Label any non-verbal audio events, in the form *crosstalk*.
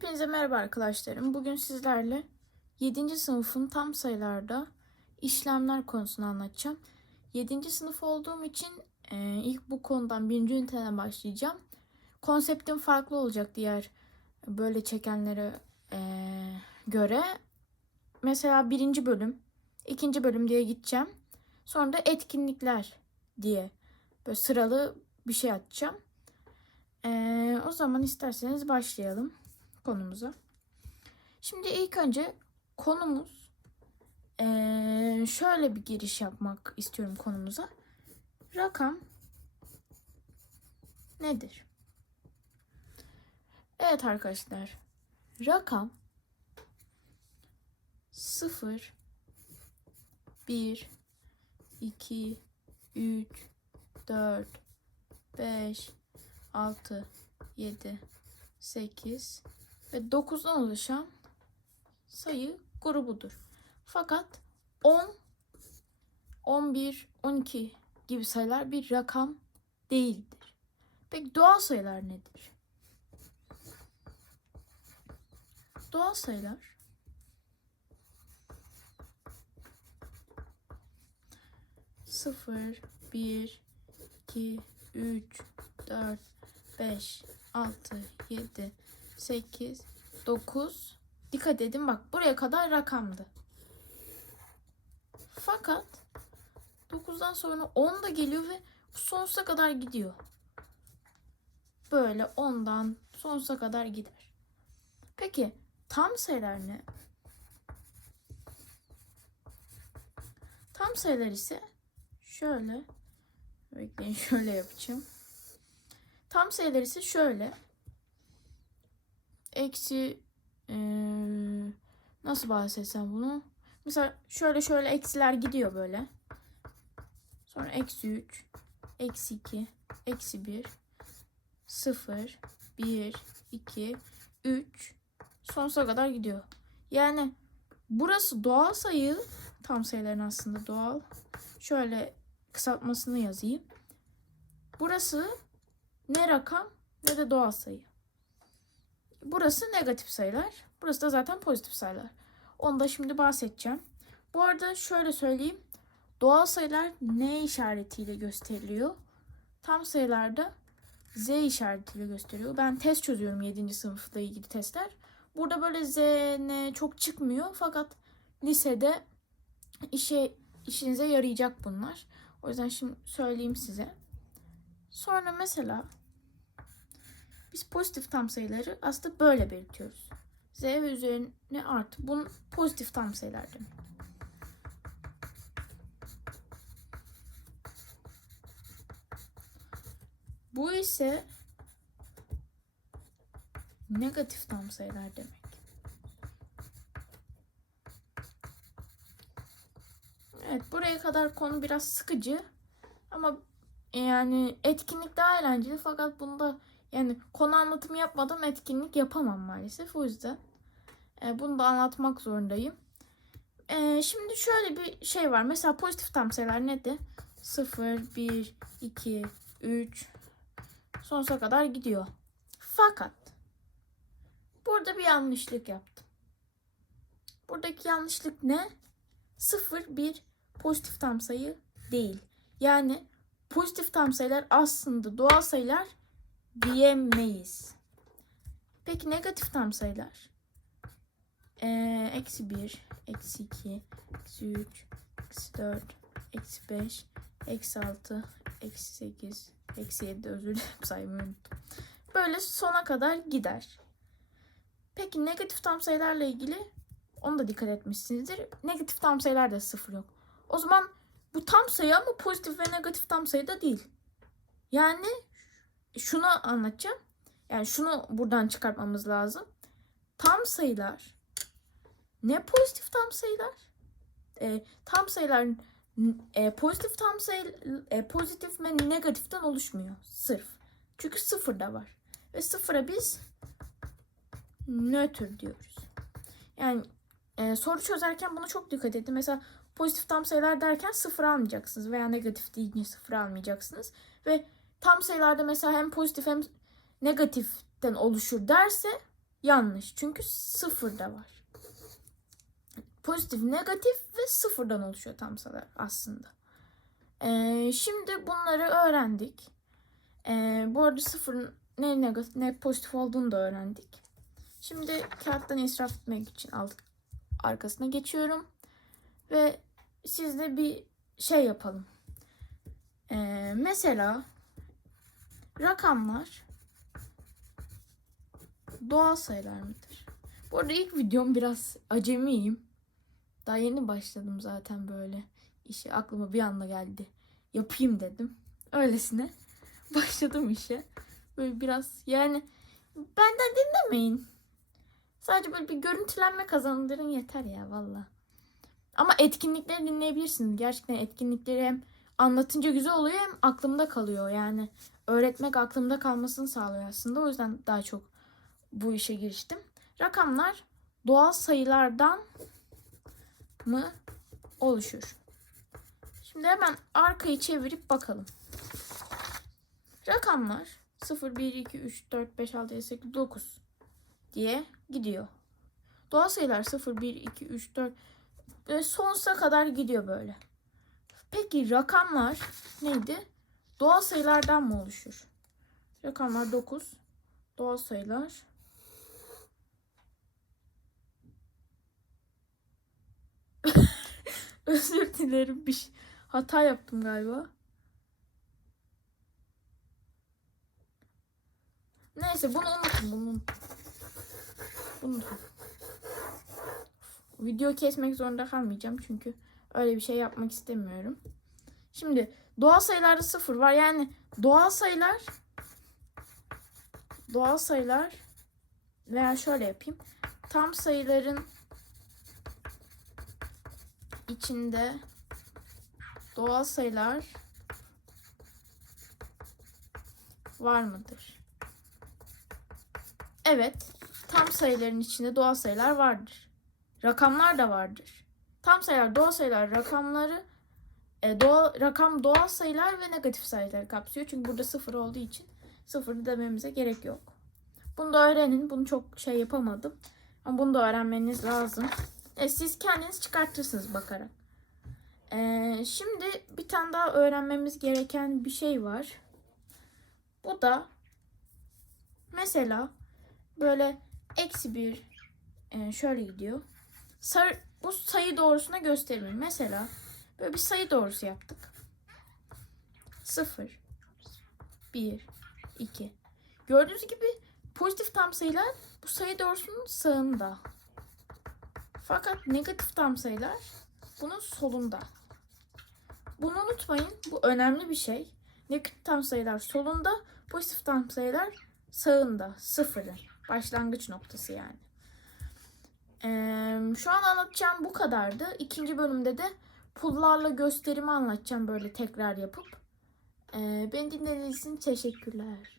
Hepinize merhaba arkadaşlarım. Bugün sizlerle 7. sınıfın tam sayılarda işlemler konusunu anlatacağım. 7. sınıf olduğum için e, ilk bu konudan birinci üniteden başlayacağım. Konseptim farklı olacak diğer böyle çekenlere e, göre. Mesela birinci bölüm, ikinci bölüm diye gideceğim. Sonra da etkinlikler diye böyle sıralı bir şey açacağım. Ee, o zaman isterseniz başlayalım konumuza. Şimdi ilk önce konumuz şöyle bir giriş yapmak istiyorum konumuza. Rakam nedir? Evet arkadaşlar. Rakam 0 1 2 3 4 5 6 7 8 ve 9'dan oluşan sayı grubudur. Fakat 10, 11, 12 gibi sayılar bir rakam değildir. Peki doğal sayılar nedir? Doğal sayılar sıfır, bir, iki, üç, dört, beş, altı, yedi, 8, 9. Dikkat edin bak buraya kadar rakamdı. Fakat 9'dan sonra 10 da geliyor ve sonsuza kadar gidiyor. Böyle 10'dan sonsuza kadar gider. Peki tam sayılar ne? Tam sayılar ise şöyle bekleyin *laughs* şöyle yapacağım. Tam sayılar ise şöyle eksi eee, nasıl bahsetsem bunu? Mesela şöyle şöyle eksiler gidiyor böyle. Sonra eksi 3, eksi 2, eksi 1, 0, 1, 2, 3 sonsuza kadar gidiyor. Yani burası doğal sayı tam sayıların aslında doğal. Şöyle kısaltmasını yazayım. Burası ne rakam ne de doğal sayı. Burası negatif sayılar. Burası da zaten pozitif sayılar. Onu da şimdi bahsedeceğim. Bu arada şöyle söyleyeyim. Doğal sayılar N işaretiyle gösteriliyor. Tam sayılarda Z işaretiyle gösteriyor. Ben test çözüyorum 7. sınıfla ilgili testler. Burada böyle Z, N çok çıkmıyor. Fakat lisede işe işinize yarayacak bunlar. O yüzden şimdi söyleyeyim size. Sonra mesela biz pozitif tam sayıları aslında böyle belirtiyoruz. Z üzerine artı. Bunun pozitif tam sayılar demek. Bu ise negatif tam sayılar demek. Evet buraya kadar konu biraz sıkıcı ama yani etkinlik daha eğlenceli fakat bunda yani konu anlatımı yapmadan etkinlik yapamam maalesef. O yüzden e, bunu da anlatmak zorundayım. E, şimdi şöyle bir şey var. Mesela pozitif tam sayılar nedir? 0, 1, 2, 3 sonsuza kadar gidiyor. Fakat burada bir yanlışlık yaptım. Buradaki yanlışlık ne? 0, 1 pozitif tam sayı değil. Yani pozitif tam sayılar aslında doğal sayılar diyemeyiz. Peki negatif tam sayılar? Ee, eksi 1, eksi 2, eksi 3, eksi 4, eksi 5, eksi 6, eksi 8, eksi 7 özür dilerim *laughs* saymayı unuttum. Böyle sona kadar gider. Peki negatif tam sayılarla ilgili onu da dikkat etmişsinizdir. Negatif tam sayılarda sıfır yok. O zaman bu tam sayı ama pozitif ve negatif tam sayı da değil. Yani şunu anlatacağım. Yani şunu buradan çıkartmamız lazım. Tam sayılar ne pozitif tam sayılar? E, tam sayılar e, pozitif tam sayı e, pozitif ve negatiften oluşmuyor. Sırf. Çünkü sıfır da var. Ve sıfıra biz nötr diyoruz. Yani e, soru çözerken buna çok dikkat edin. Mesela pozitif tam sayılar derken sıfır almayacaksınız veya negatif deyince sıfır almayacaksınız. Ve tam sayılarda mesela hem pozitif hem negatiften oluşur derse yanlış. Çünkü sıfır da var. Pozitif, negatif ve sıfırdan oluşuyor tam sayılar aslında. Ee, şimdi bunları öğrendik. Ee, bu arada sıfırın ne negatif ne pozitif olduğunu da öğrendik. Şimdi kağıttan israf etmek için alt, arkasına geçiyorum. Ve sizle bir şey yapalım. Ee, mesela rakamlar doğal sayılar mıdır? Bu arada ilk videom biraz acemiyim. Daha yeni başladım zaten böyle işe. Aklıma bir anda geldi. Yapayım dedim. Öylesine *laughs* başladım işe. Böyle biraz yani benden dinlemeyin. Sadece böyle bir görüntülenme kazandırın yeter ya valla. Ama etkinlikleri dinleyebilirsiniz. Gerçekten etkinlikleri hem anlatınca güzel oluyor hem aklımda kalıyor. Yani öğretmek aklımda kalmasını sağlıyor aslında. O yüzden daha çok bu işe giriştim. Rakamlar doğal sayılardan mı oluşur? Şimdi hemen arkayı çevirip bakalım. Rakamlar 0, 1, 2, 3, 4, 5, 6, 7, 8, 9 diye gidiyor. Doğal sayılar 0, 1, 2, 3, 4 ve sonsuza kadar gidiyor böyle. Peki rakamlar neydi? Doğal sayılardan mı oluşur? Rakamlar 9. Doğal sayılar. *laughs* Özür dilerim bir şey- hata yaptım galiba. Neyse bunu unutun bunu unutun. Bunu unutun. Video kesmek zorunda kalmayacağım çünkü öyle bir şey yapmak istemiyorum. Şimdi doğal sayılarda sıfır var. Yani doğal sayılar doğal sayılar veya şöyle yapayım. Tam sayıların içinde doğal sayılar var mıdır? Evet, tam sayıların içinde doğal sayılar vardır. Rakamlar da vardır. Tam sayılar, doğal sayılar, rakamları e, doğal, rakam doğal sayılar ve negatif sayıları kapsıyor. Çünkü burada sıfır olduğu için sıfır dememize gerek yok. Bunu da öğrenin. Bunu çok şey yapamadım. Ama bunu da öğrenmeniz lazım. E, siz kendiniz çıkartırsınız bakarak. E, şimdi bir tane daha öğrenmemiz gereken bir şey var. Bu da mesela böyle eksi bir e, şöyle gidiyor. Sarı, bu sayı doğrusuna gösterilir. Mesela böyle bir sayı doğrusu yaptık. 0 1 2 Gördüğünüz gibi pozitif tam sayılar bu sayı doğrusunun sağında. Fakat negatif tam sayılar bunun solunda. Bunu unutmayın. Bu önemli bir şey. Negatif tam sayılar solunda, pozitif tam sayılar sağında. Sıfırı. Başlangıç noktası yani. Ee, şu an anlatacağım bu kadardı. İkinci bölümde de pullarla gösterimi anlatacağım böyle tekrar yapıp. Ee, beni dinlediğiniz için teşekkürler.